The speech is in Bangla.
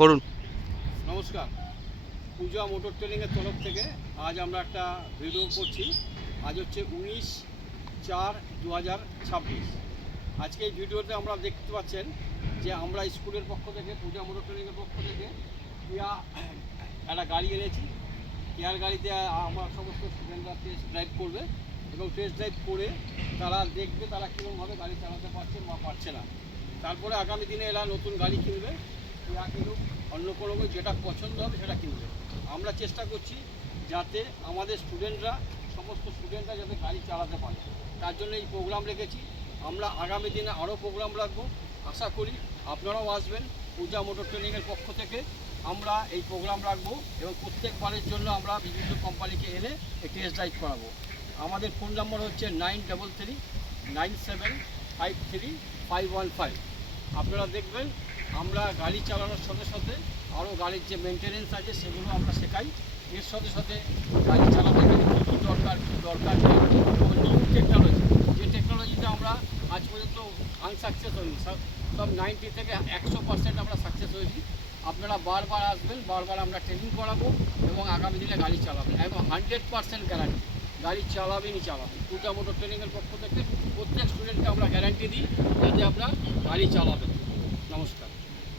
করুন। নমস্কার, পূজা মোটর ট্রেনিংয়ের তরফ থেকে আজ আমরা একটা ভিডিও করছি। আজ হচ্ছে 19/4/2026। আজকে এই ভিডিওতে আমরা দেখতে পাচ্ছেন যে আমরা স্কুলের পক্ষ থেকে, পূজা মোটর ট্রেনিংয়ের পক্ষ থেকে কিয়া একটা গাড়ি এনেছি। কেয়ার গাড়িতে আমার সমস্ত স্টুডেন্টরা টেস্ট ড্রাইভ করবে এবং টেস্ট ড্রাইভ করে তারা দেখবে তারা কীরকমভাবে গাড়ি চালাতে পারছে বা পারছে না। তারপরে আগামী দিনে এরা নতুন গাড়ি কিনবে, কেয়া কিনুক, অন্য কোনো যেটা পছন্দ হবে সেটা কিনবে। আমরা চেষ্টা করছি যাতে আমাদের স্টুডেন্টরা, সমস্ত স্টুডেন্টরা যাতে গাড়ি চালাতে পারে, তার জন্য এই প্রোগ্রাম রেখেছি। আমরা আগামী দিনে আরও প্রোগ্রাম রাখবো। আশা করি আপনারাও আসবেন। পূজা মোটর ট্রেনিংয়ের পক্ষ থেকে আমরা এই প্রোগ্রাম রাখবো এবং প্রত্যেকবারের জন্য আমরা বিভিন্ন কোম্পানিকে এনে এই টেস্ট ড্রাইভ করাবো। আমাদের ফোন নাম্বার হচ্ছে 9339753515। আপনারা দেখবেন আমরা গাড়ি চালানোর সাথে সাথে আরও গাড়ির যে মেনটেনেন্স আছে সেগুলো আমরা শেখাই। এর সাথে সাথে গাড়ি চালাতে গেলে কী কী দরকার নেই, নিউ টেকনোলজি, যে টেকনোলজিতে আমরা আজ পর্যন্ত আনসাকসেস হইনি, সব 90 থেকে 100% আমরা সাকসেস হয়েছি। আপনারা বারবার আসবেন, বারবার আমরা ট্রেনিং করাবো এবং আগামী দিনে গাড়ি চালাবেন এবং 100% গ্যারান্টি গাড়ি চালাবেনই চালাবেন। পূজা মোটর ট্রেনিংয়ের পক্ষ থেকে প্রত্যেক স্টুডেন্টকে আমরা গ্যারান্টি দিই যাতে আপনারা গাড়ি চালাবেন। নমস্কার।